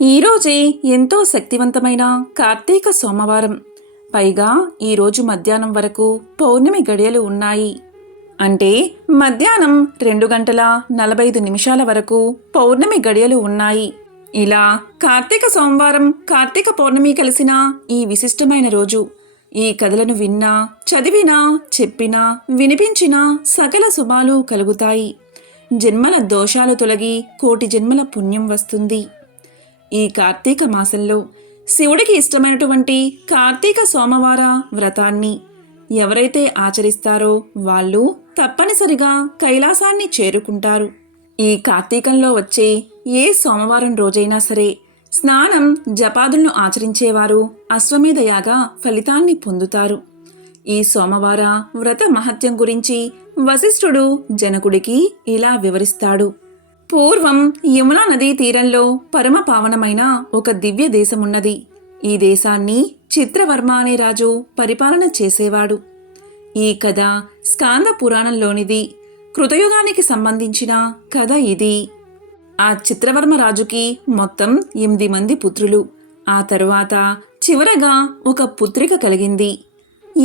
ఈరోజే ఎంతో శక్తివంతమైన కార్తీక సోమవారం. పైగా ఈరోజు మధ్యాహ్నం వరకు పౌర్ణమి గడియలు ఉన్నాయి. అంటే మధ్యాహ్నం 2:45 వరకు పౌర్ణమి గడియలు ఉన్నాయి. ఇలా కార్తీక సోమవారం, కార్తీక పౌర్ణమి కలిసిన ఈ విశిష్టమైన రోజు. ఈ కథలను విన్నా, చదివినా, చెప్పినా, వినిపించినా సకల శుభాలు కలుగుతాయి. జన్మల దోషాలు తొలగి కోటి జన్మల పుణ్యం వస్తుంది. ఈ కార్తీక మాసంలో శివుడికి ఇష్టమైనటువంటి కార్తీక సోమవార వ్రతాన్ని ఎవరైతే ఆచరిస్తారో వాళ్ళు తప్పనిసరిగా కైలాసాన్ని చేరుకుంటారు. ఈ కార్తీకంలో వచ్చే ఏ సోమవారం రోజైనా సరే స్నానం, జపాదులను ఆచరించేవారు అశ్వమేధ యాగ ఫలితాన్ని పొందుతారు. ఈ సోమవార వ్రత మహత్యం గురించి వశిష్ఠుడు జనకుడికి ఇలా వివరిస్తాడు. పూర్వం యమునా నదీ తీరంలో పరమ పావనమైన ఒక దివ్య దేశమున్నది. ఈ దేశాన్ని చిత్రవర్మ అనే రాజు పరిపాలన చేసేవాడు. ఈ కథ స్కాంద పురాణంలోనిది. కృతయుగానికి సంబంధించిన కథ ఇది. ఆ చిత్రవర్మ రాజుకి మొత్తం 8 మంది పుత్రులు. ఆ తరువాత చివరగా ఒక పుత్రిక కలిగింది.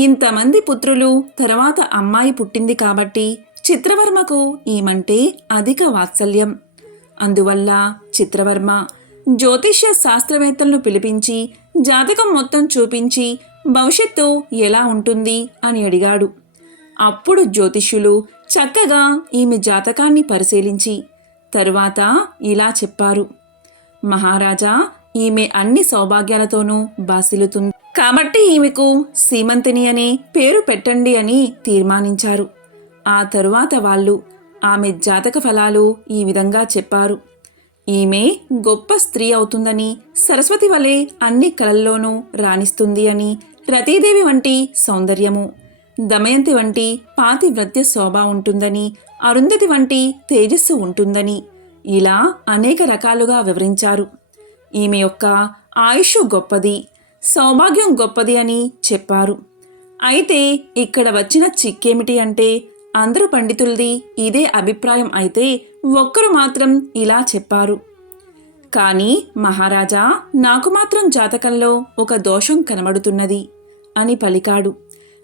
ఇంతమంది పుత్రులు తర్వాత అమ్మాయి పుట్టింది కాబట్టి చిత్రవర్మకు ఈమంటే అధిక వాత్సల్యం. అందువల్ల చిత్రవర్మ జ్యోతిష్య శాస్త్రవేత్తలను పిలిపించి జాతకం మొత్తం చూపించి భవిష్యత్తు ఎలా ఉంటుంది అని అడిగాడు. అప్పుడు జ్యోతిష్యులు చక్కగా ఈమె జాతకాన్ని పరిశీలించి తరువాత ఇలా చెప్పారు. మహారాజా, ఈమె అన్ని సౌభాగ్యాలతోనూ బాసిల్లుతుంది కాబట్టి ఈమెకు సీమంతిని అనే పేరు పెట్టండి అని తీర్మానించారు. ఆ తరువాత వాళ్ళు ఆమె జాతక ఫలాలు ఈ విధంగా చెప్పారు. ఈమె గొప్ప స్త్రీ అవుతుందని, సరస్వతి వలె అన్ని కళల్లోనూ రాణిస్తుంది అని, రతీదేవి వంటి సౌందర్యము, దమయంతి వంటి పాతివ్రత్య శోభ ఉంటుందని, అరుంధతి వంటి తేజస్సు ఉంటుందని ఇలా అనేక రకాలుగా వివరించారు. ఈమె యొక్క ఆయుష్ గొప్పది, సౌభాగ్యం గొప్పది అని చెప్పారు. అయితే ఇక్కడ వచ్చిన చిక్కేమిటి అంటే అందరూ పండితులది ఇదే అభిప్రాయం అయితే ఒక్కరు మాత్రం ఇలా చెప్పారు. కానీ మహారాజా, నాకు మాత్రం జాతకంలో ఒక దోషం కనబడుతున్నది అని పలికాడు.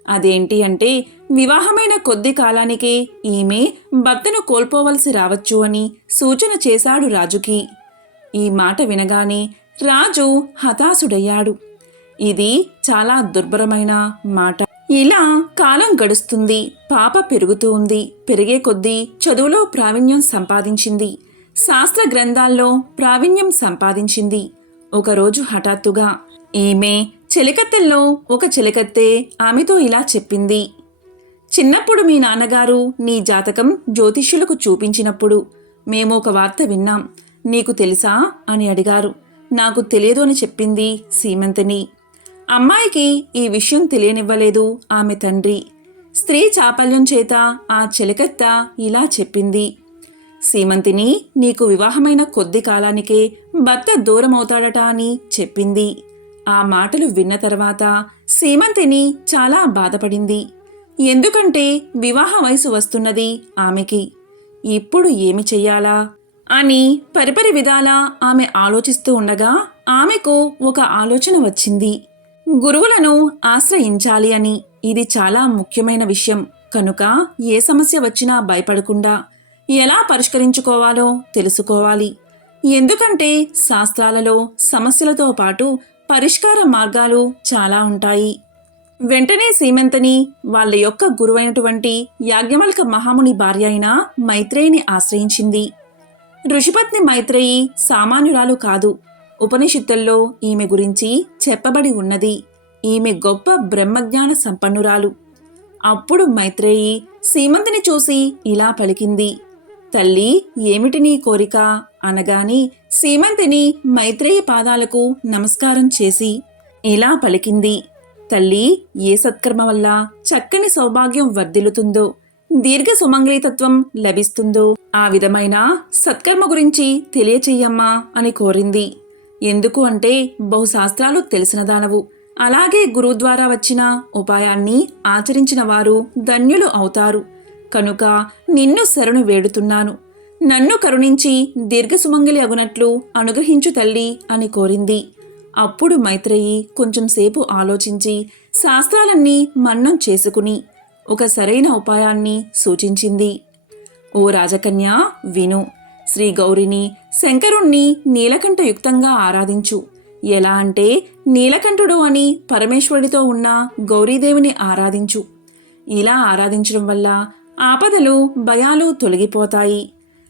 అదేంటి అంటే వివాహమైన కొద్ది కాలానికే ఈమె భర్తను కోల్పోవలసి రావచ్చు అని సూచన చేశాడు రాజుకి. ఈ మాట వినగానే రాజు హతాశుడయ్యాడు. ఇది చాలా దుర్భరమైన మాట. ఇలా కాలం గడుస్తుంది. పాప పెరుగుతూ ఉంది. పెరిగే కొద్దీ చదువులో ప్రావీణ్యం సంపాదించింది. శాస్త్ర గ్రంథాల్లో ప్రావీణ్యం సంపాదించింది. ఒకరోజు హఠాత్తుగా ఈమె చెలికత్తెల్లో ఒక చెలికత్తె ఆమెతో ఇలా చెప్పింది. చిన్నప్పుడు మీ నాన్నగారు నీ జాతకం జ్యోతిష్యులకు చూపించినప్పుడు మేము ఒక వార్త విన్నాం. నీకు తెలుసా అని అడిగారు. నాకు తెలియదు అని చెప్పింది సీమంతిని. అమ్మాయికి ఈ విషయం తెలియనివ్వలేదు ఆమె తండ్రి. స్త్రీ చాపల్యం చేత ఆ చెలికత్త ఇలా చెప్పింది. సీమంతిని, నీకు వివాహమైన కొద్ది కాలానికే భర్త దూరమవుతాడట అని చెప్పింది. ఆ మాటలు విన్న తర్వాత సీమంతిని చాలా బాధపడింది. ఎందుకంటే వివాహ వయసు వస్తున్నది ఆమెకి. ఇప్పుడు ఏమి చెయ్యాలా అని పరిపరి విధాలా ఆమె ఆలోచిస్తూ ఉండగా ఆమెకు ఒక ఆలోచన వచ్చింది. గురువులను ఆశ్రయించాలి అని. ఇది చాలా ముఖ్యమైన విషయం కనుక ఏ సమస్య వచ్చినా భయపడకుండా ఎలా పరిష్కరించుకోవాలో తెలుసుకోవాలి. ఎందుకంటే శాస్త్రాలలో సమస్యలతో పాటు పరిష్కార మార్గాలు చాలా ఉంటాయి. వెంటనే సీమంతిని వాళ్ళ యొక్క గురువైనటువంటి యాజ్ఞవల్క మహాముని భార్య అయిన మైత్రేయిని ఆశ్రయించింది. ఋషిపత్ని మైత్రేయి సామాన్యురాలు కాదు. ఉపనిషత్తుల్లో ఈమె గురించి చెప్పబడి ఉన్నది. ఈమె గొప్ప బ్రహ్మజ్ఞాన సంపన్నురాలు. అప్పుడు మైత్రేయి సీమంతిని చూసి ఇలా పలికింది. తల్లి, ఏమిటి నీ కోరిక అనగాని సీమంతిని మైత్రేయి పాదాలకు నమస్కారం చేసి ఇలా పలికింది. తల్లి, ఏ సత్కర్మ వల్ల చక్కని సౌభాగ్యం వర్ధిల్లుతుందో, దీర్ఘ సుమంగళితత్వం లభిస్తుందో ఆ విధమైన సత్కర్మ గురించి తెలియచెయ్యమ్మా అని కోరింది. ఎందుకు అంటే బహుశాస్త్రాలు తెలిసిన దానవు. అలాగే గురువు ద్వారా వచ్చిన ఉపాయాన్ని ఆచరించిన వారు ధన్యులు అవుతారు. కనుక నిన్ను శరణు వేడుతున్నాను. నన్ను కరుణించి దీర్ఘసుమంగలి అగునట్లు అనుగ్రహించు తల్లి అని కోరింది. అప్పుడు మైత్రేయి కొంచెంసేపు ఆలోచించి శాస్త్రాలన్నీ మన్నం చేసుకుని ఒక సరైన ఉపాయాన్ని సూచించింది. ఓ రాజకన్య విను. శ్రీ గౌరిని శంకరుణ్ణి నీలకంఠయుక్తంగా ఆరాధించు. ఎలా అంటే నీలకంఠుడు అని పరమేశ్వరుడితో ఉన్న గౌరీదేవిని ఆరాధించు. ఇలా ఆరాధించడం వల్ల ఆపదలు భయాలు తొలగిపోతాయి.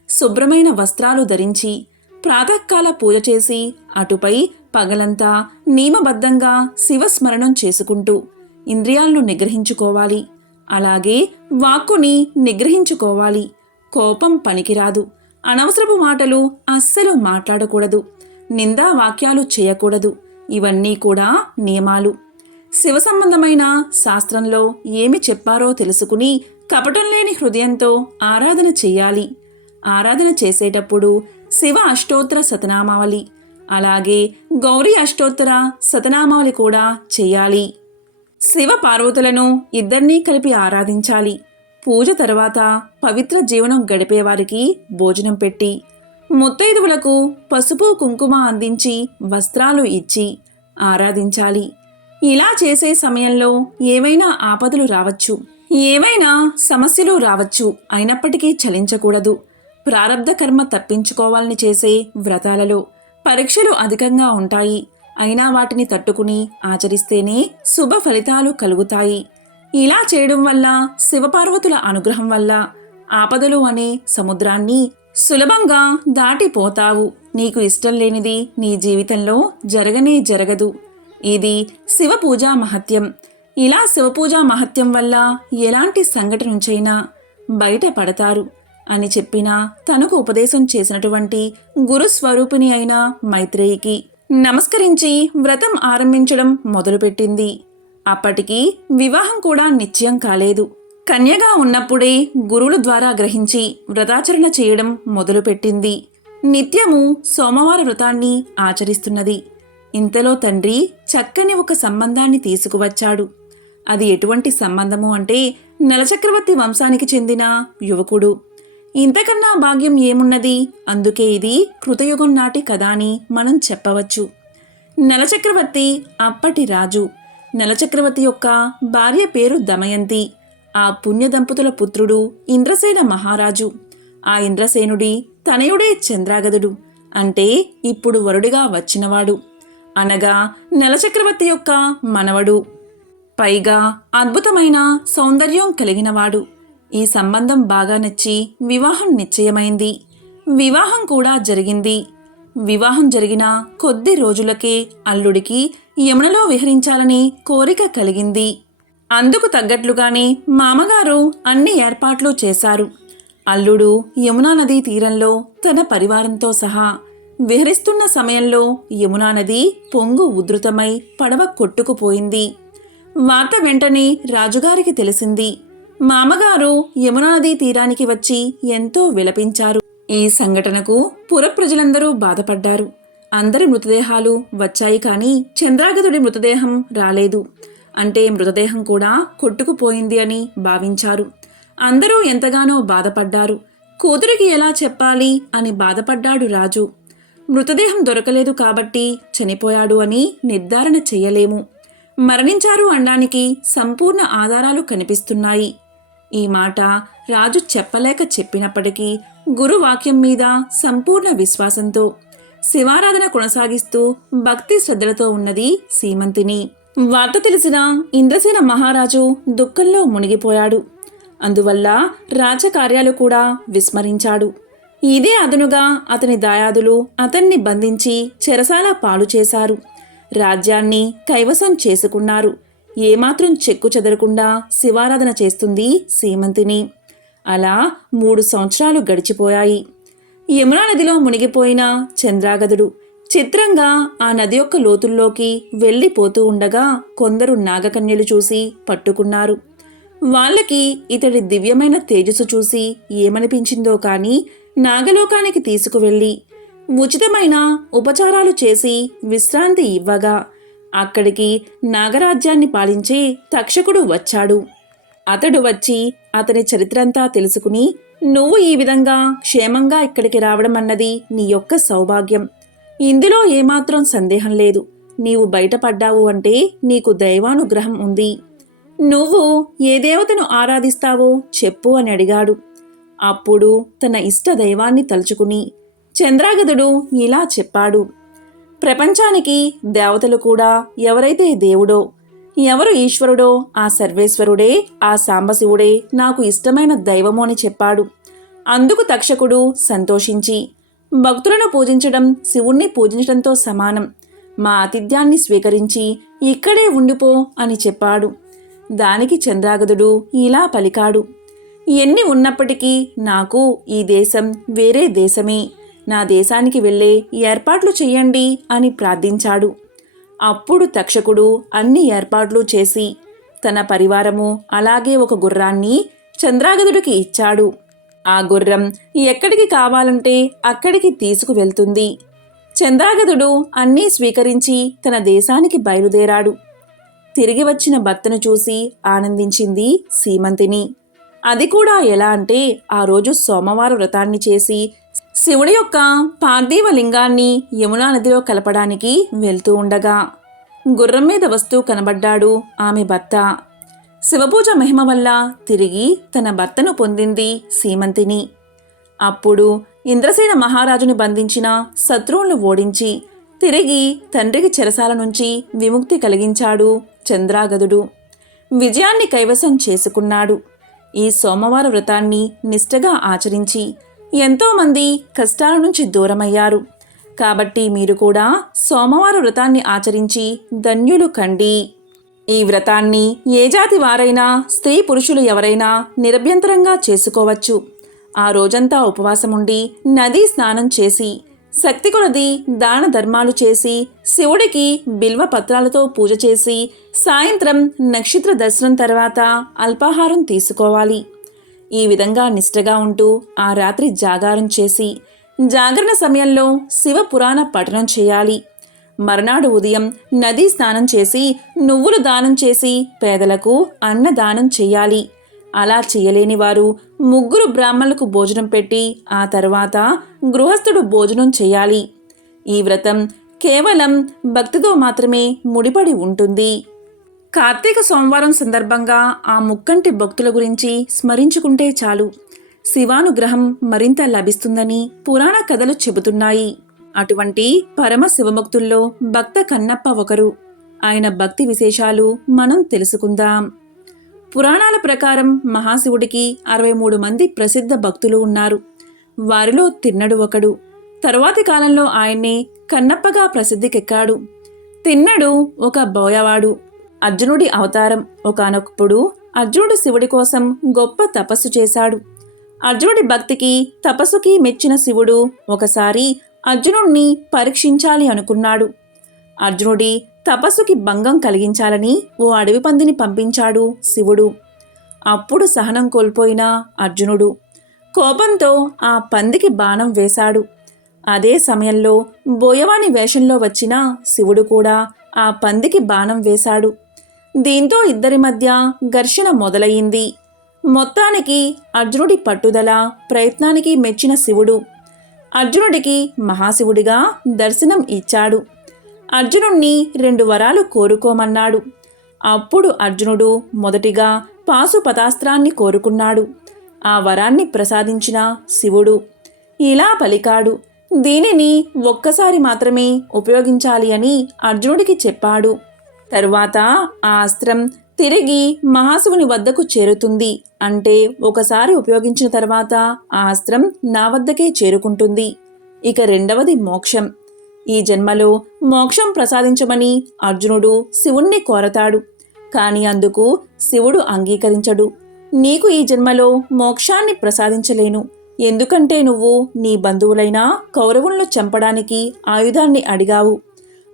శుభ్రమైన వస్త్రాలు ధరించి ప్రాతకాల పూజ చేసి అటుపై పగలంతా నియమబద్ధంగా శివస్మరణం చేసుకుంటూ ఇంద్రియాలను నిగ్రహించుకోవాలి. అలాగే వాక్కుని నిగ్రహించుకోవాలి. కోపం పనికిరాదు. అనవసరపు మాటలు అస్సలు మాట్లాడకూడదు. నిందా వాక్యాలు చేయకూడదు. ఇవన్నీ కూడా నియమాలు. శివ సంబంధమైన శాస్త్రంలో ఏమి చెప్పారో తెలుసుకుని కపటం లేని హృదయంతో ఆరాధన చెయ్యాలి. ఆరాధన చేసేటప్పుడు శివ అష్టోత్తర శతనామావళి అలాగే గౌరీ అష్టోత్తర శతనామావళి కూడా చెయ్యాలి. శివ పార్వతులను ఇద్దరినీ కలిపి ఆరాధించాలి. పూజ తర్వాత పవిత్ర జీవనం గడిపేవారికి భోజనం పెట్టి ముత్తైదువులకు పసుపు కుంకుమ అందించి వస్త్రాలు ఇచ్చి ఆరాధించాలి. ఇలా చేసే సమయంలో ఏవైనా ఆపదలు రావచ్చు, ఏవైనా సమస్యలు రావచ్చు. అయినప్పటికీ చలించకూడదు. ప్రారబ్ధ కర్మ తప్పించుకోవాలని చేసే వ్రతాలలో పరీక్షలు అధికంగా ఉంటాయి. అయినా వాటిని తట్టుకుని ఆచరిస్తేనే శుభ ఫలితాలు కలుగుతాయి. ఇలా చేయడం వల్ల శివపార్వతుల అనుగ్రహం వల్ల ఆపదలు అనే సముద్రాన్ని సులభంగా దాటిపోతావు. నీకు ఇష్టం లేనిది నీ జీవితంలో జరగనే జరగదు. ఇది శివపూజా మహత్యం. ఇలా శివపూజా మహత్యం వల్ల ఎలాంటి సంఘటన నుంచైనా బయటపడతారు అని చెప్పిన తనకు ఉపదేశం చేసినటువంటి గురుస్వరూపిణి అయిన మైత్రేయికి నమస్కరించి వ్రతం ఆరంభించడం మొదలుపెట్టింది. అప్పటికి వివాహం కూడా నిశ్చయం కాలేదు. కన్యగా ఉన్నప్పుడే గురువుల ద్వారా గ్రహించి వ్రతాచరణ చేయడం మొదలుపెట్టింది. నిత్యము సోమవార వ్రతాన్ని ఆచరిస్తున్నది. ఇంతలో తండ్రి చక్కని ఒక సంబంధాన్ని తీసుకువచ్చాడు. అది ఎటువంటి సంబంధము అంటే నలచక్రవర్తి వంశానికి చెందిన యువకుడు. ఇంతకన్నా భాగ్యం ఏమున్నది? అందుకే ఇది కృతయుగం నాటి కథ అని మనం చెప్పవచ్చు. నలచక్రవర్తి అప్పటి రాజు. నలచక్రవర్తి యొక్క భార్య పేరు దమయంతి. ఆ పుణ్య దంపతుల పుత్రుడు ఇంద్రసేన మహారాజు. ఆ ఇంద్రసేనుడి తనయుడే చంద్రాగదుడు, అంటే ఇప్పుడు వరుడిగా వచ్చినవాడు. అనగా నలచక్రవర్తి యొక్క మనవడు. పైగా అద్భుతమైన సౌందర్యం కలిగినవాడు. ఈ సంబంధం బాగా నచ్చి వివాహం నిశ్చయమైంది. వివాహం కూడా జరిగింది. వివాహం జరిగిన కొద్ది రోజులకే అల్లుడికి యమునలో విహరించాలని కోరిక కలిగింది. అందుకు తగ్గట్లుగానే మామగారు అన్ని ఏర్పాట్లు చేశారు. అల్లుడు యమునా నదీ తీరంలో తన పరివారంతో సహా విహరిస్తున్న సమయంలో యమునా నది పొంగు ఉధృతమై పడవ కొట్టుకుపోయింది. వార్త వెంటనే రాజుగారికి తెలిసింది. మామగారు యమునా నదీ తీరానికి వచ్చి ఎంతో విలపించారు. ఈ సంఘటనకు పుర ప్రజలందరూ బాధపడ్డారు. అందరి మృతదేహాలు వచ్చాయి, కానీ చంద్రాగదుడి మృతదేహం రాలేదు. అంటే మృతదేహం కూడా కొట్టుకుపోయింది అని భావించారు. అందరూ ఎంతగానో బాధపడ్డారు. కూతురికి ఎలా చెప్పాలి అని బాధపడ్డాడు రాజు. మృతదేహం దొరకలేదు కాబట్టి చనిపోయాడు అని నిర్ధారణ చెయ్యలేము. మరణించారు అనడానికి సంపూర్ణ ఆధారాలు కనిపిస్తున్నాయి. ఈ మాట రాజు చెప్పలేక చెప్పినప్పటికీ గురువాక్యం మీద సంపూర్ణ విశ్వాసంతో శివారాధన కొనసాగిస్తూ భక్తి శ్రద్ధలతో ఉన్నది సీమంతిని. వార్త తెలిసిన ఇంద్రసేన మహారాజు దుఃఖంలో మునిగిపోయాడు. అందువల్ల రాజకార్యాలు కూడా విస్మరించాడు. ఇదే అదనుగా అతని దాయాదులు అతన్ని బంధించి చెరసాల పాలు చేశారు. రాజ్యాన్ని కైవసం చేసుకున్నారు. ఏమాత్రం చెక్కు చెదరకుండా శివారాధన చేస్తుంది సీమంతిని. అలా 3 సంవత్సరాలు గడిచిపోయాయి. యమునా నదిలో మునిగిపోయిన చంద్రాగదుడు చిత్రంగా ఆ నది యొక్క లోతుల్లోకి వెళ్ళిపోతూ ఉండగా కొందరు నాగకన్యలు చూసి పట్టుకున్నారు. వాళ్ళకి ఇతడి దివ్యమైన తేజస్సు చూసి ఏమనిపించిందో కానీ నాగలోకానికి తీసుకువెళ్ళి ఉచితమైన ఉపచారాలు చేసి విశ్రాంతి ఇవ్వగా అక్కడికి నాగరాజ్యాన్ని పాలించే తక్షకుడు వచ్చాడు. అతడు వచ్చి అతని చరిత్రంతా తెలుసుకుని, నువ్వు ఈ విధంగా క్షేమంగా ఇక్కడికి రావడం అన్నది నీ యొక్క సౌభాగ్యం. ఇందులో ఏమాత్రం సందేహం లేదు. నీవు బయటపడ్డావు అంటే నీకు దైవానుగ్రహం ఉంది. నువ్వు ఏ దేవతను ఆరాధిస్తావో చెప్పు అని అడిగాడు. అప్పుడు తన ఇష్ట దైవాన్ని తలుచుకుని చంద్రాగదుడు ఇలా చెప్పాడు. ప్రపంచానికి దేవతలు కూడా ఎవరైతే దేవుడో, ఎవరు ఈశ్వరుడో ఆ సర్వేశ్వరుడే, ఆ సాంబశివుడే నాకు ఇష్టమైన దైవము అని చెప్పాడు. అందుకు తక్షకుడు సంతోషించి, భక్తులను పూజించడం శివుణ్ణి పూజించడంతో సమానం. మా ఆతిథ్యాన్ని స్వీకరించి ఇక్కడే ఉండిపో అని చెప్పాడు. దానికి చంద్రాగదుడు ఇలా పలికాడు. ఎన్ని ఉన్నప్పటికీ నాకు ఈ దేశం వేరే దేశమే. నా దేశానికి వెళ్ళే ఏర్పాట్లు చెయ్యండి అని ప్రార్థించాడు. అప్పుడు తక్షకుడు అన్ని ఏర్పాట్లు చేసి తన పరివారము అలాగే ఒక గుర్రాన్ని చంద్రాగదుడికి ఇచ్చాడు. ఆ గుర్రం ఎక్కడికి కావాలంటే అక్కడికి తీసుకువెళ్తుంది. చంద్రాగదుడు అన్నీ స్వీకరించి తన దేశానికి బయలుదేరాడు. తిరిగి వచ్చిన భర్తను చూసి ఆనందించింది సీమంతిని. అది కూడా ఎలా అంటే, ఆ రోజు సోమవార వ్రతాన్ని చేసి శివుడి యొక్క పార్థివ లింగాన్ని యమునా నదిలో కలపడానికి వెళ్తూ ఉండగా గుర్రం మీద వస్తూ కనబడ్డాడు ఆమె భర్త. శివపూజ మహిమ వల్ల తిరిగి తన భర్తను పొందింది సీమంతిని. అప్పుడు ఇంద్రసేన మహారాజుని బంధించిన శత్రువులను ఓడించి తిరిగి తండ్రికి చెరసాల నుంచి విముక్తి కలిగించాడు చంద్రాగదుడు. విజయాన్ని కైవసం చేసుకున్నాడు. ఈ సోమవార వ్రతాన్ని నిష్ఠగా ఆచరించి ఎంతోమంది కష్టాల నుంచి దూరమయ్యారు. కాబట్టి మీరు కూడా సోమవార వ్రతాన్ని ఆచరించి ధన్యులు కండి. ఈ వ్రతాన్ని ఏ జాతి వారైనా, స్త్రీ పురుషులు ఎవరైనా నిరభ్యంతరంగా చేసుకోవచ్చు. ఆ రోజంతా ఉపవాసముండి నదీ స్నానం చేసి శక్తి కొలది దాన ధర్మాలు చేసి శివుడికి బిల్వ పత్రాలతో పూజ చేసి సాయంత్రం నక్షత్ర దర్శనం తర్వాత అల్పాహారం తీసుకోవాలి. ఈ విధంగా నిష్ఠగా ఉంటూ ఆ రాత్రి జాగారం చేసి జాగరణ సమయంలో శివ పురాణ పఠనం చేయాలి. మర్నాడు ఉదయం నదీ స్నానం చేసి నువ్వులు దానం చేసి పేదలకు అన్నదానం చేయాలి. అలా చేయలేని వారు 3 బ్రాహ్మణులకు భోజనం పెట్టి ఆ తర్వాత గృహస్థుడు భోజనం చేయాలి. ఈ వ్రతం కేవలం భక్తితో మాత్రమే ముడిపడి ఉంటుంది. కార్తీక సోమవారం సందర్భంగా ఆ ముక్కంటి భక్తుల గురించి స్మరించుకుంటే చాలు, శివానుగ్రహం మరింత లభిస్తుందని పురాణ కథలు చెబుతున్నాయి. అటువంటి పరమ శివభక్తుల్లో భక్త కన్నప్ప ఒకరు. ఆయన భక్తి విశేషాలు మనం తెలుసుకుందాం. పురాణాల ప్రకారం మహాశివుడికి 63 మంది ప్రసిద్ధ భక్తులు ఉన్నారు. వారిలో తిన్నడు ఒకడు. తరువాతి కాలంలో ఆయన్ని కన్నప్పగా ప్రసిద్ధికెక్కాడు. తిన్నడు ఒక బోయవాడు, అర్జునుడి అవతారం. ఒకానొకప్పుడు అర్జునుడు శివుడి కోసం గొప్ప తపస్సు చేశాడు. అర్జునుడి భక్తికి తపస్సుకి మెచ్చిన శివుడు ఒకసారి అర్జునుడిని పరీక్షించాలి అనుకున్నాడు. అర్జునుడి తపస్సుకి భంగం కలిగించాలని ఓ అడవి పందిని పంపించాడు శివుడు. అప్పుడు సహనం కోల్పోయిన అర్జునుడు కోపంతో ఆ పందికి బాణం వేశాడు. అదే సమయంలో బోయవాని వేషంలో వచ్చిన శివుడు కూడా ఆ పందికి బాణం వేశాడు. దీంతో ఇద్దరి మధ్య ఘర్షణ మొదలయ్యింది. మొత్తానికి అర్జునుడి పట్టుదల, ప్రయత్నానికి మెచ్చిన శివుడు అర్జునుడికి మహాశివుడిగా దర్శనం ఇచ్చాడు. అర్జునుణ్ణి 2 వరాలు కోరుకోమన్నాడు. అప్పుడు అర్జునుడు మొదటిగా పాశుపతాస్త్రాన్ని కోరుకున్నాడు. ఆ వరాన్ని ప్రసాదించిన శివుడు ఇలా పలికాడు. దీనిని ఒక్కసారి మాత్రమే ఉపయోగించాలి అని అర్జునుడికి చెప్పాడు. తరువాత ఆ అస్త్రం తిరిగి మహాశివుని వద్దకు చేరుతుంది. అంటే ఒకసారి ఉపయోగించిన తర్వాత ఆ అస్త్రం నా వద్దకే చేరుకుంటుంది. ఇక రెండవది మోక్షం. ఈ జన్మలో మోక్షం ప్రసాదించమని అర్జునుడు శివుణ్ణి కోరతాడు. కాని అందుకు శివుడు అంగీకరించడు. నీకు ఈ జన్మలో మోక్షాన్ని ప్రసాదించలేను. ఎందుకంటే నువ్వు నీ బంధువులైన కౌరవులను చంపడానికి ఆయుధాన్ని అడిగావు.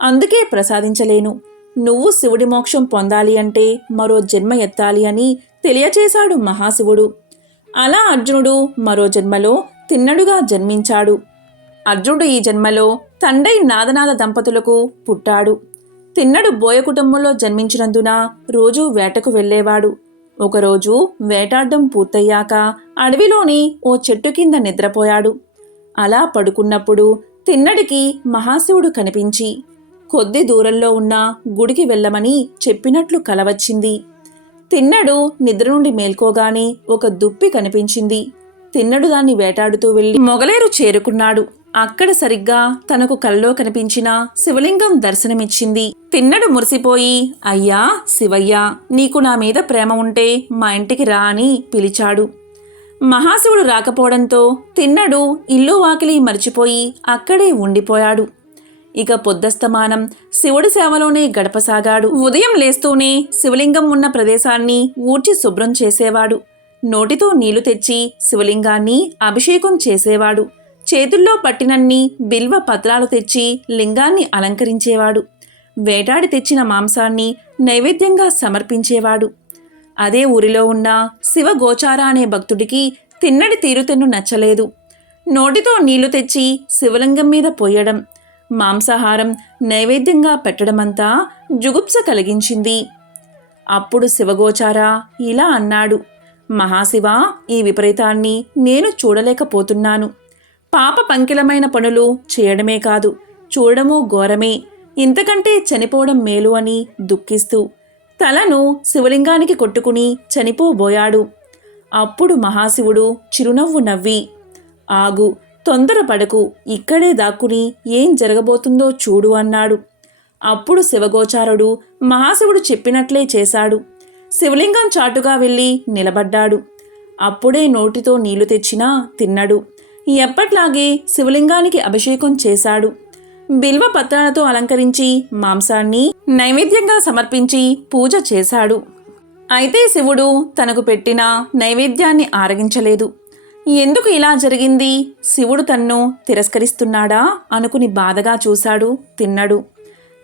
అందుకే ప్రసాదించలేను. నువ్వు శివుడి మోక్షం పొందాలి అంటే మరో జన్మ ఎత్తాలి అని తెలియచేశాడు మహాశివుడు. అలా అర్జునుడు మరో జన్మలో తిన్నడుగా జన్మించాడు. అర్జునుడు ఈ జన్మలో తండ్రి నాదనాద దంపతులకు పుట్టాడు. తిన్నడు బోయ కుటుంబంలో జన్మించినందున రోజూ వేటకు వెళ్ళేవాడు. ఒకరోజు వేటాడ్డం పూర్తయ్యాక అడవిలోని ఓ చెట్టు కింద నిద్రపోయాడు. అలా పడుకున్నప్పుడు తిన్నడికి మహాశివుడు కనిపించి కొద్ది దూరంలో ఉన్న గుడికి వెళ్ళమని చెప్పినట్లు కలవచ్చింది. తిన్నడు నిద్ర నుండి మేల్కోగానే ఒక దుప్పి కనిపించింది. తిన్నడు దాన్ని వేటాడుతూ వెళ్లి మొగలేరు చేరుకున్నాడు. అక్కడ సరిగ్గా తనకు కల్లో కనిపించిన శివలింగం దర్శనమిచ్చింది. తిన్నడు మురిసిపోయి, అయ్యా శివయ్య, నీకు నా మీద ప్రేమ ఉంటే మా ఇంటికి రా అని పిలిచాడు. మహాశివుడు రాకపోవడంతో తిన్నడు ఇల్లు వాకిలి మరిచిపోయి అక్కడే ఉండిపోయాడు. ఇక పొద్దస్తమానం శివుడి సేవలోనే గడపసాగాడు. ఉదయం లేస్తూనే శివలింగం ఉన్న ప్రదేశాన్ని ఊడ్చి శుభ్రం చేసేవాడు. నోటితో నీళ్లు తెచ్చి శివలింగాన్ని అభిషేకం చేసేవాడు. చేతుల్లో పట్టినన్ని బిల్వ పత్రాలు తెచ్చి లింగాన్ని అలంకరించేవాడు. వేటాడి తెచ్చిన మాంసాన్ని నైవేద్యంగా సమర్పించేవాడు. అదే ఊరిలో ఉన్న శివగోచార అనే భక్తుడికి తిన్నడి తీరుతెన్ను నచ్చలేదు. నోటితో నీళ్లు తెచ్చి శివలింగం మీద పోయడం, మాంసాహారం నైవేద్యంగా పెట్టడమంతా జుగుప్స కలిగించింది. అప్పుడు శివగోచార ఇలా అన్నాడు, మహాశివ, ఈ విపరీతాన్ని నేను చూడలేకపోతున్నాను. పాప పంకిలమైన పనులు చేయడమే కాదు, చూడడమూ ఘోరమే. ఇంతకంటే చనిపోవడం మేలు అని దుఃఖిస్తూ తలను శివలింగానికి కొట్టుకుని చనిపోబోయాడు. అప్పుడు మహాశివుడు చిరునవ్వు నవ్వి, ఆగు, తొందరపడకు, ఇక్కడే దాక్కుని ఏం జరగబోతుందో చూడు అన్నాడు. అప్పుడు శివగోచారుడు మహాశివుడు చెప్పినట్లే చేశాడు. శివలింగం చాటుగా వెళ్ళి నిలబడ్డాడు. అప్పుడే నోటితో నీళ్లు తెచ్చినా తిన్నడు. ఎప్పట్లాగే శివలింగానికి అభిషేకం చేశాడు. బిల్వ పత్రాలతో అలంకరించి మాంసాన్ని నైవేద్యంగా సమర్పించి పూజ చేశాడు. అయితే శివుడు తనకు పెట్టిన నైవేద్యాన్ని ఆరగించలేదు. ఎందుకు ఇలా జరిగింది? శివుడు తన్ను తిరస్కరిస్తున్నాడా అనుకుని బాధగా చూశాడు తిన్నడు.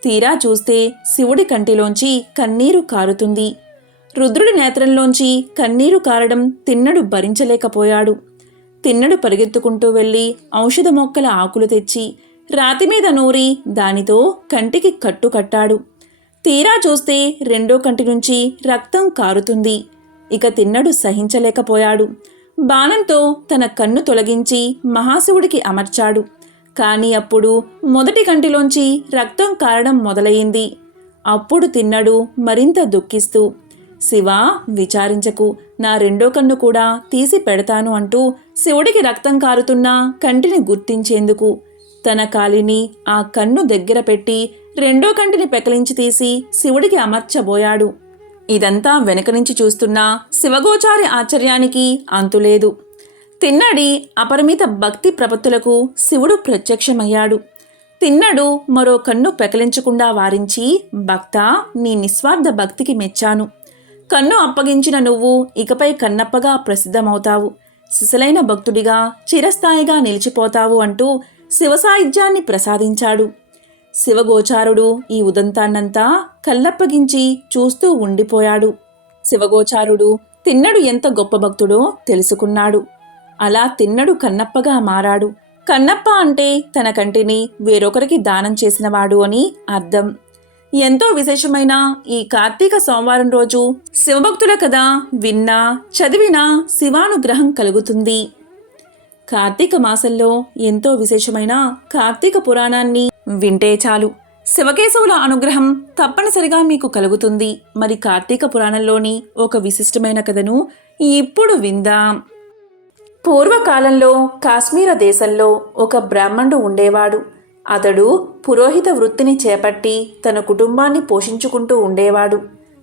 తీరా చూస్తే శివుడి కంటిలోంచి కన్నీరు కారుతుంది. రుద్రుడి నేత్రంలోంచి కన్నీరు కారడం తిన్నడు భరించలేకపోయాడు. తిన్నడు పరిగెత్తుకుంటూ వెళ్ళి ఔషధ మొక్కల ఆకులు తెచ్చి రాతి మీద నూరి దానితో కంటికి కట్టు కట్టాడు. తీరా చూస్తే రెండో కంటి నుంచి రక్తం కారుతుంది. ఇక తిన్నడు సహించలేకపోయాడు. బాణంతో తన కన్ను తొలగించి మహాశివుడికి అమర్చాడు. కాని అప్పుడు మొదటి కంటిలోంచి రక్తం కారడం మొదలయ్యింది. అప్పుడు తిన్నడు మరింత దుఃఖిస్తూ, శివా, విచారించకు, నా రెండో కన్ను కూడా తీసి పెడతాను అంటూ శివుడికి రక్తం కారుతున్న కంటిని గుర్తించేందుకు తన కాలిని ఆ కన్ను దగ్గర పెట్టి రెండో కంటిని పెకలించి తీసి శివుడికి అమర్చబోయాడు. ఇదంతా వెనక నుంచి చూస్తున్న శివగోచారి ఆశ్చర్యానికి అంతులేదు. తిన్నడి అపరిమిత భక్తి ప్రపత్తులకు శివుడు ప్రత్యక్షమయ్యాడు. తిన్నడు మరో కన్ను పెకలించకుండా వారించి, భక్తా, నీ నిస్వార్థ భక్తికి మెచ్చాను. కన్ను అప్పగించిన నువ్వు ఇకపై కన్నప్పగా ప్రసిద్ధమవుతావు. సిసలైన భక్తుడిగా చిరస్థాయిగా నిలిచిపోతావు అంటూ శివసాయుధ్యాన్ని ప్రసాదించాడు. శివగోచారుడు ఈ ఉదంతాన్నంతా కళ్ళప్పగించి చూస్తూ ఉండిపోయాడు. శివగోచారుడు తిన్నడు ఎంత గొప్ప భక్తుడో తెలుసుకున్నాడు. అలా తిన్నడు కన్నప్పగా మారాడు. కన్నప్ప అంటే తన కంటిని వేరొకరికి దానం చేసినవాడు అని అర్థం. ఎంతో విశేషమైన ఈ కార్తీక సోమవారం రోజు శివభక్తుల కథ విన్నా చదివినా శివానుగ్రహం కలుగుతుంది. కార్తీక మాసంలో ఎంతో విశేషమైన కార్తీక పురాణాన్ని వింటే చాలు, శివకేశవుల అనుగ్రహం తప్పనిసరిగా మీకు కలుగుతుంది. మరి కార్తీక పురాణంలోని ఒక విశిష్టమైన కథను ఇప్పుడు విందాం. పూర్వకాలంలో కాశ్మీర దేశంలో ఒక బ్రాహ్మణుడు ఉండేవాడు. అతడు పురోహిత వృత్తిని చేపట్టి తన కుటుంబాన్ని పోషించుకుంటూ ఉండేవాడు.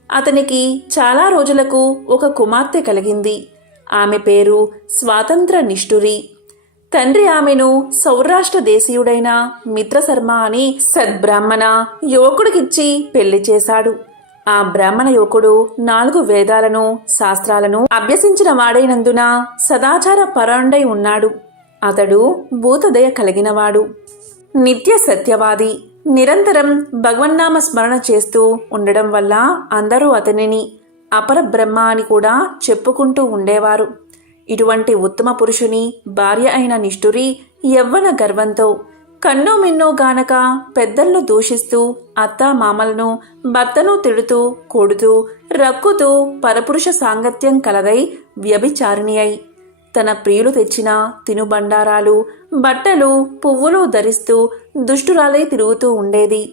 అతనికి చాలా రోజులకు ఒక కుమార్తె కలిగింది. ఆమె పేరు స్వాతంత్ర నిష్ఠురి. తండ్రి ఆమెను సౌరాష్ట్ర దేశీయుడైన మిత్రశర్మ అని సద్బ్రాహ్మణ యువకుడికిచ్చి పెళ్లి చేశాడు. ఆ బ్రాహ్మణ యువకుడు 4 వేదాలను శాస్త్రాలను అభ్యసించిన వాడైనందున సదాచార పరాయణుడై ఉన్నాడు. అతడు భూతదయ కలిగినవాడు, నిత్య సత్యవాది. నిరంతరం భగవన్నామ స్మరణ చేస్తూ ఉండడం వల్ల అందరూ అతనిని అపరబ్రహ్మ అని కూడా చెప్పుకుంటూ ఉండేవారు. ఇటువంటి ఉత్తమ పురుషుని భార్య అయిన నిష్ఠురి యవ్వన గర్వంతో కన్నో మిన్నో గానక పెద్దలను దూషిస్తూ అత్తామామలను భర్తను తిడుతూ కొడుతూ రక్కుతూ పరపురుష సాంగత్యం కలదై వ్యభిచారిణి అయి తన ప్రియులు తెచ్చిన తినుబండారాలు బట్టలు పువ్వులు ధరిస్తూ దుష్టురాలై తిరుగుతూ ఉండేది.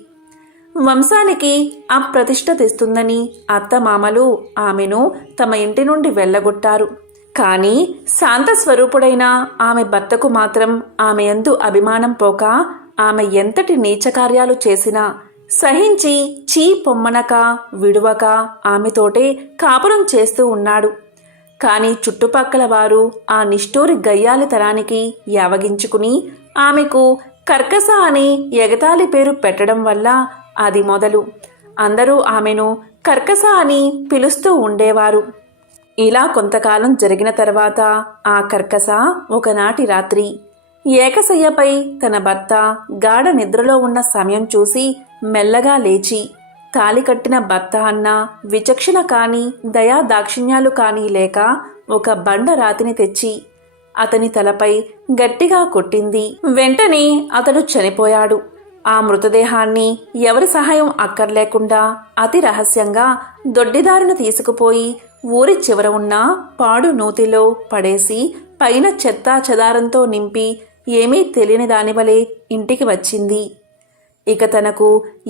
వంశానికి అప్రతిష్ట తెస్తుందని అత్తమామలు ఆమెను తమ ఇంటి నుండి వెళ్ళగొట్టారు. కానీ శాంతస్వరూపుడైన ఆమె భర్తకు మాత్రం ఆమె యందు అభిమానం పోక ఆమె ఎంతటి నీచకార్యాలు చేసినా సహించి చీ పొమ్మనక విడువక ఆమెతోటే కాపురం చేస్తూ ఉన్నాడు. కాని చుట్టుపక్కల వారు ఆ నిష్ఠూరి గయ్యాలితనానికి యావగించుకుని ఆమెకు కర్కస అని ఎగతాళి పేరు పెట్టడం వల్ల అది మొదలు అందరూ ఆమెను కర్కస అని పిలుస్తూ ఉండేవారు. ఇలా కొంతకాలం జరిగిన తర్వాత ఆ కర్కస ఒకనాటి రాత్రి ఏకశయ్యపై తన భర్త గాఢ నిద్రలో ఉన్న సమయం చూసి మెల్లగా లేచి తాళి కట్టిన భర్త అన్న విచక్షణ కాని దయా దాక్షిణ్యాలు కానీ లేక ఒక బండ రాతిని తెచ్చి అతని తలపై గట్టిగా కొట్టింది. వెంటనే అతడు చనిపోయాడు. ఆ మృతదేహాన్ని ఎవరి సహాయం అక్కర్లేకుండా అతి రహస్యంగా దొడ్డిదారిన తీసుకుపోయి ఊరి చివర ఉన్న పాడు నూతిలో పడేసి పైన చెత్తా చెదారంతో నింపి ఏమీ తెలియని దానివలే ఇంటికి వచ్చింది. ఇక తనకు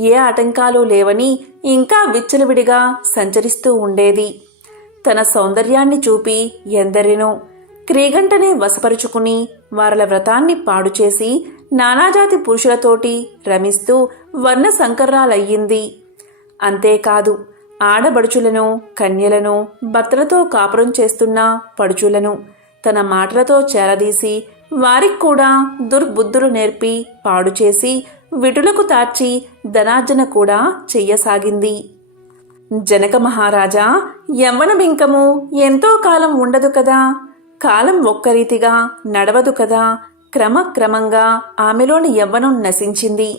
ఏ ఆటంకాలు లేవని ఇంకా విచ్చలవిడిగా సంచరిస్తూ ఉండేది. తన సౌందర్యాన్ని చూపి ఎందరినో క్రీగంటనే వశపరుచుకుని వారల వ్రతాన్ని పాడుచేసి నానాజాతి పురుషులతోటి రమిస్తూ వర్ణ సంకర్రాలయ్యింది. అంతేకాదు ఆడబడుచులను కన్యలను భర్తలతో కాపురం చేస్తున్న పడుచులను తన మాటలతో చేరదీసి వారికి కూడా దుర్బుద్ధులు నేర్పి పాడుచేసి విటులకు తార్చి ధనార్జన కూడా చెయ్యసాగింది. జనక మహారాజా, యవ్వన బింకము ఎంతో కాలం ఉండదు కదా, కాలం ఒక్కరీతిగా నడవదు కదా. క్రమక్రమంగా ఆమెలోని యవ్వనం నశించింది.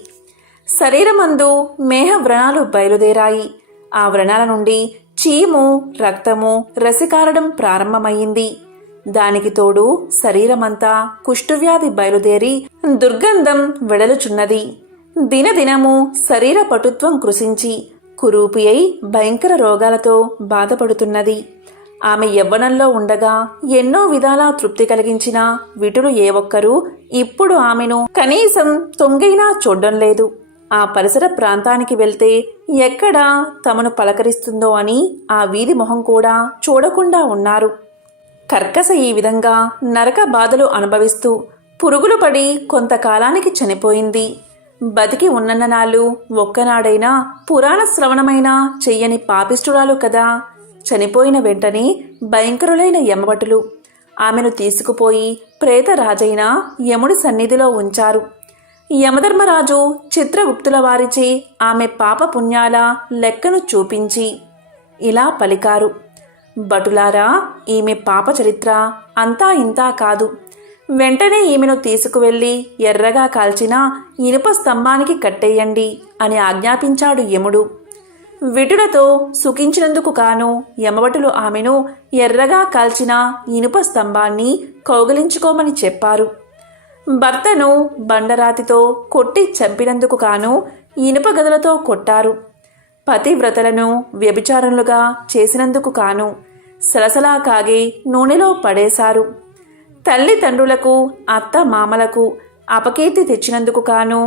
శరీరమందు మేహ వ్రణాలు బయలుదేరాయి. ఆ వ్రణాల నుండి చీము రక్తము రసికారడం ప్రారంభమయ్యింది. దానికి తోడు శరీరమంతా కుష్ఠవ్యాధి బయలుదేరి దుర్గంధం వెడలుచున్నది. దినదినము శరీర పటుత్వం కృశించి కురూపి అయి భయంకర రోగాలతో బాధపడుతున్నది. ఆమె యవ్వనంలో ఉండగా ఎన్నో విధాలా తృప్తి కలిగించిన విటులు ఏ ఒక్కరూ ఇప్పుడు ఆమెను కనీసం తొంగైనా చూడ్డం లేదు. ఆ పరిసర ప్రాంతానికి వెళ్తే ఎక్కడా తమను పలకరిస్తుందో అని ఆ వీధి మొహం కూడా చూడకుండా ఉన్నారు. కర్కస ఈ విధంగా నరక బాధలు అనుభవిస్తూ పురుగులు పడి కొంతకాలానికి చనిపోయింది. బతికి ఉన్ననాళ్ళు ఒక్కనాడైనా పురాణ శ్రవణమైనా చెయ్యని పాపిష్ఠురాలు కదా. చనిపోయిన వెంటనే భయంకరులైన యమభటులు ఆమెను తీసుకుపోయి ప్రేతరాజైన యముడి సన్నిధిలో ఉంచారు. యమధర్మరాజు చిత్రగుప్తుల వారిచే ఆమె పాపపుణ్యాల లెక్కను చూపించి ఇలా పలికారు: భటులారా, ఈమె పాప చరిత్ర అంతా ఇంతా కాదు. వెంటనే ఈమెను తీసుకువెళ్ళి ఎర్రగా కాల్చిన ఇనుప స్తంభానికి కట్టేయండి అని ఆజ్ఞాపించాడు యముడు. విటులతో సుఖించినందుకు కాను యమభటులు ఆమెను ఎర్రగా కాల్చిన ఇనుప స్తంభాన్ని కౌగిలించుకోమని చెప్పారు. భర్తను బండరాతితో కొట్టి చంపినందుకు కాను ఇనుప గదలతో కొట్టారు. పతివ్రతలను వ్యభిచారులుగా చేసినందుకు కాను సలసలా కాగే నూనెలో పడేశారు. తల్లిదండ్రులకు అత్త మామలకు అపకీర్తి తెచ్చినందుకు కాను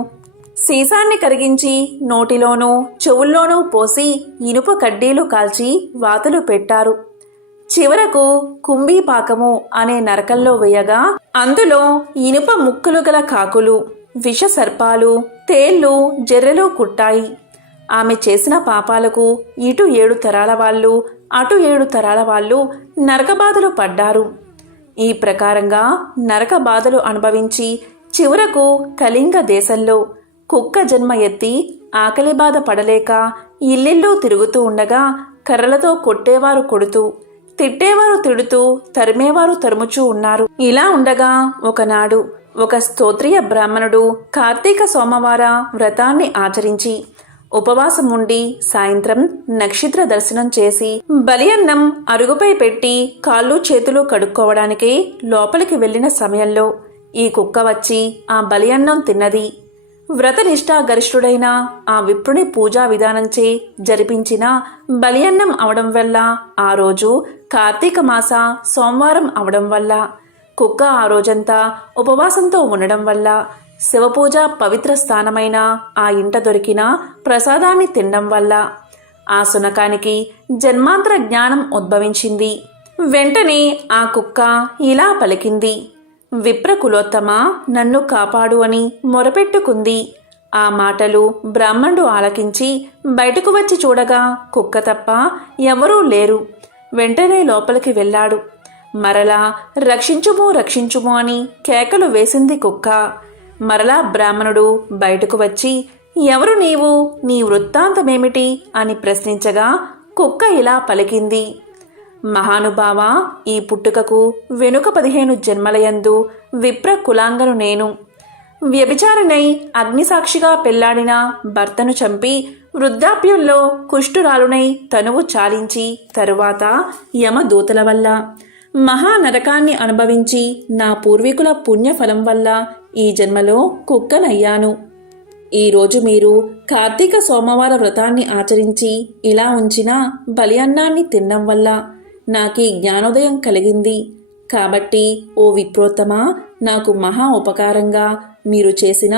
సీసాన్ని కరిగించి నోటిలోనూ చెవుల్లోనూ పోసి ఇనుప కడ్డీలు కాల్చి వాతలు పెట్టారు. చివరకు కుంభీపాకము అనే నరకంలో వేయగా అందులో ఇనుప ముక్కులు గల కాకులు, విష సర్పాలు, తేళ్లు, జర్రెలు కుట్టాయి. ఆమె చేసిన పాపాలకు ఇటు 7 తరాల వాళ్ళు అటు 7 తరాల వాళ్ళు నరకబాధలు పడ్డారు. ఈ ప్రకారంగా నరక బాధలు అనుభవించి చివరకు కళింగ దేశంలో కుక్క జన్మ ఎత్తి ఆకలి బాధ పడలేక ఇల్లిల్లు తిరుగుతూ ఉండగా కర్రలతో కొట్టేవారు కొడుతూ, తిట్టేవారు తిడుతూ, తరిమేవారు తరుముచూ ఉన్నారు. ఇలా ఉండగా ఒకనాడు ఒక స్తోత్రియ బ్రాహ్మణుడు కార్తీక సోమవార వ్రతాన్ని ఆచరించి ఉపవాసం ఉండి సాయంత్రం నక్షత్ర దర్శనం చేసి బలియన్నం అరుగుపై పెట్టి కాళ్ళు చేతులు కడుక్కోవడానికే లోపలికి వెళ్లిన సమయంలో ఈ కుక్క వచ్చి ఆ బలి అన్నం తిన్నది. వ్రతనిష్టా గరిష్ఠుడైన ఆ విప్రుని పూజా విధానంచే జరిపించిన బలి అన్నం అవడం వల్ల, ఆ రోజు కార్తీక మాస సోమవారం అవడం వల్ల, కుక్క ఆ రోజంతా ఉపవాసంతో ఉండడం వల్ల, శివపూజ పవిత్ర స్థానమైన ఆ ఇంట దొరికిన ప్రసాదాన్ని తినడం వల్ల ఆ శునకానికి జన్మాంతర జ్ఞానం ఉద్భవించింది. వెంటనే ఆ కుక్క ఇలా పలికింది, విప్రకులోత్తమ, నన్ను కాపాడు అని మొరపెట్టుకుంది. ఆ మాటలు బ్రాహ్మణుడు ఆలకించి బయటకు వచ్చి చూడగా కుక్క తప్ప ఎవరూ లేరు. వెంటనే లోపలికి వెళ్ళాడు. మరలా రక్షించుము రక్షించుము అని కేకలు వేసింది కుక్క. మరలా బ్రాహ్మణుడు బయటకు వచ్చి, ఎవరు నీవు, నీ వృత్తాంతమేమిటి అని ప్రశ్నించగా కుక్క ఇలా పలికింది, మహానుభావ, ఈ పుట్టుకకు వెనుక 15 జన్మలయందు విప్ర కులాంగను నేను. వ్యభిచారినై అగ్నిసాక్షిగా పెళ్లాడిన భర్తను చంపి వృద్ధాప్యంలో కుష్ఠురాలునై తనువు చాలించి తరువాత యమదూతల వల్ల మహానరకాన్ని అనుభవించి నా పూర్వీకుల పుణ్యఫలం వల్ల ఈ జన్మలో కుక్కనయ్యాను. ఈరోజు మీరు కార్తీక సోమవార వ్రతాన్ని ఆచరించి ఇలా ఉంచిన బలి అన్నాన్ని తినడం వల్ల నాకీ జ్ఞానోదయం కలిగింది. కాబట్టి ఓ విప్రోత్తమ, నాకు మహా ఉపకారంగా మీరు చేసిన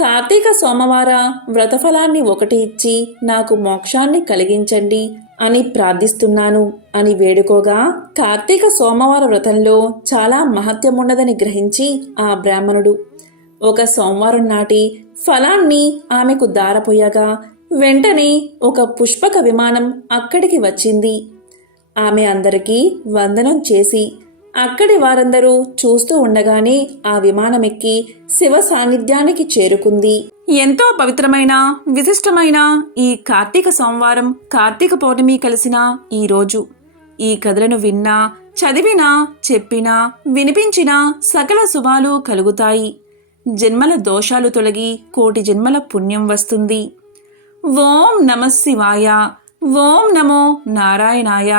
కార్తీక సోమవార వ్రతఫలాన్ని ఒకటి ఇచ్చి నాకు మోక్షాన్ని కలిగించండి అని ప్రార్థిస్తున్నాను అని వేడుకోగా, కార్తీక సోమవార వ్రతంలో చాలా మహత్యమున్నదని గ్రహించి ఆ బ్రాహ్మణుడు ఒక సోమవారం నాటి ఫలాన్ని ఆమెకు దారపోయగా వెంటనే ఒక పుష్పక విమానం అక్కడికి వచ్చింది. ఆమె అందరికీ వందనం చేసి అక్కడి వారందరూ చూస్తూ ఉండగానే ఆ విమానమెక్కి శివ సాన్నిధ్యానికి చేరుకుంది. ఎంతో పవిత్రమైన విశిష్టమైన ఈ కార్తీక సోమవారం కార్తీక పౌర్ణమి కలిసిన ఈ రోజు ఈ కథలను విన్నా, చదివినా, చెప్పినా, వినిపించినా సకల శుభాలు కలుగుతాయి. జన్మల దోషాలు తొలగి కోటి జన్మల పుణ్యం వస్తుంది. ఓం నమః శివాయ. ఓం నమో నారాయణాయ.